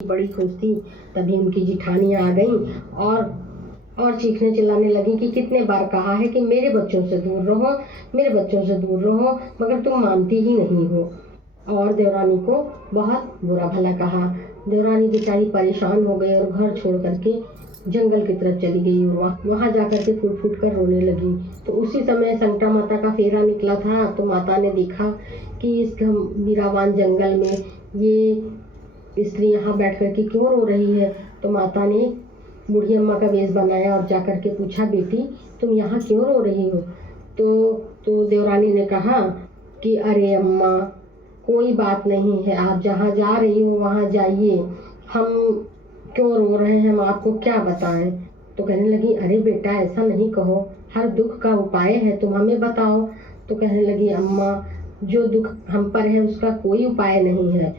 बड़ी खुश थी। तभी उनकी जिठानी आ गई और चीखने चिल्लाने लगी कि कितने बार कहा है कि मेरे बच्चों से दूर रहो, मेरे बच्चों से दूर रहो, मगर तुम मानती ही नहीं हो। और देवरानी को बहुत बुरा भला कहा। देवरानी बेचारी परेशान हो गई और घर छोड़ करके जंगल की तरफ चली गई। वहाँ जाकर के फूट फूट कर रोने लगी। तो उसी समय संकटा माता का फेरा निकला था। तो माता ने देखा कि इस वीरावान जंगल में ये स्त्री यहाँ बैठ कर के क्यों रो रही है। तो माता ने बूढ़ी अम्मा का वेश बनाया और जाकर के पूछा, बेटी तुम यहाँ क्यों रो रही हो। तो देवरानी ने कहा कि अरे अम्मा, कोई बात नहीं है, आप जहाँ जा रही हो वहाँ जाइए, हम क्यों रो रहे हैं हम आपको क्या बताएं। तो कहने लगी, अरे बेटा ऐसा नहीं कहो, हर दुख का उपाय है, तुम हमें बताओ। तो कहने लगी, अम्मा जो दुख हम पर है उसका कोई उपाय नहीं है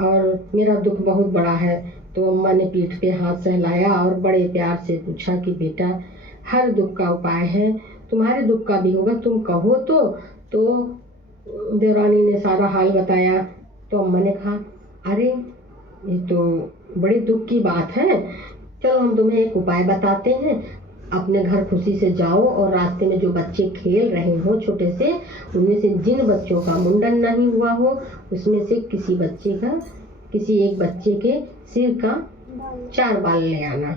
और मेरा दुख बहुत बड़ा है। तो अम्मा ने पीठ पे हाथ सहलाया और बड़े प्यार से पूछा कि बेटा हर दुख का उपाय है, तुम्हारे दुख का भी होगा, तुम कहो तो देवरानी ने सारा हाल बताया। तो अम्मा ने कहा, अरे ये तो बड़े दुख की बात है, चलो हम तुम्हें एक उपाय बताते हैं। अपने घर खुशी से जाओ और रास्ते में जो बच्चे खेल रहे हो छोटे से, उनमें से जिन बच्चों का मुंडन नहीं हुआ हो उसमें से किसी एक बच्चे के सिर का 4 बाल ले आना।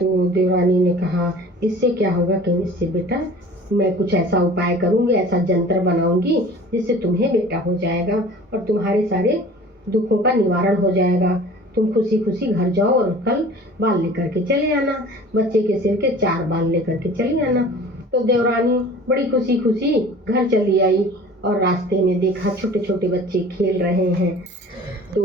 तो देवरानी ने कहा, इससे क्या होगा। कहीं इससे बेटा मैं कुछ ऐसा उपाय करूंगी, ऐसा जंतर बनाऊंगी जिससे तुम्हें बेटा हो जाएगा और तुम्हारे सारे दुखों का निवारण हो जाएगा। तुम खुशी खुशी घर जाओ और कल बाल लेकर के चले आना, बच्चे के सिर के 4 बाल लेकर के चले आना। तो देवरानी बड़ी खुशी खुशी घर चली आई और रास्ते में देखा छोटे छोटे बच्चे खेल रहे हैं। तो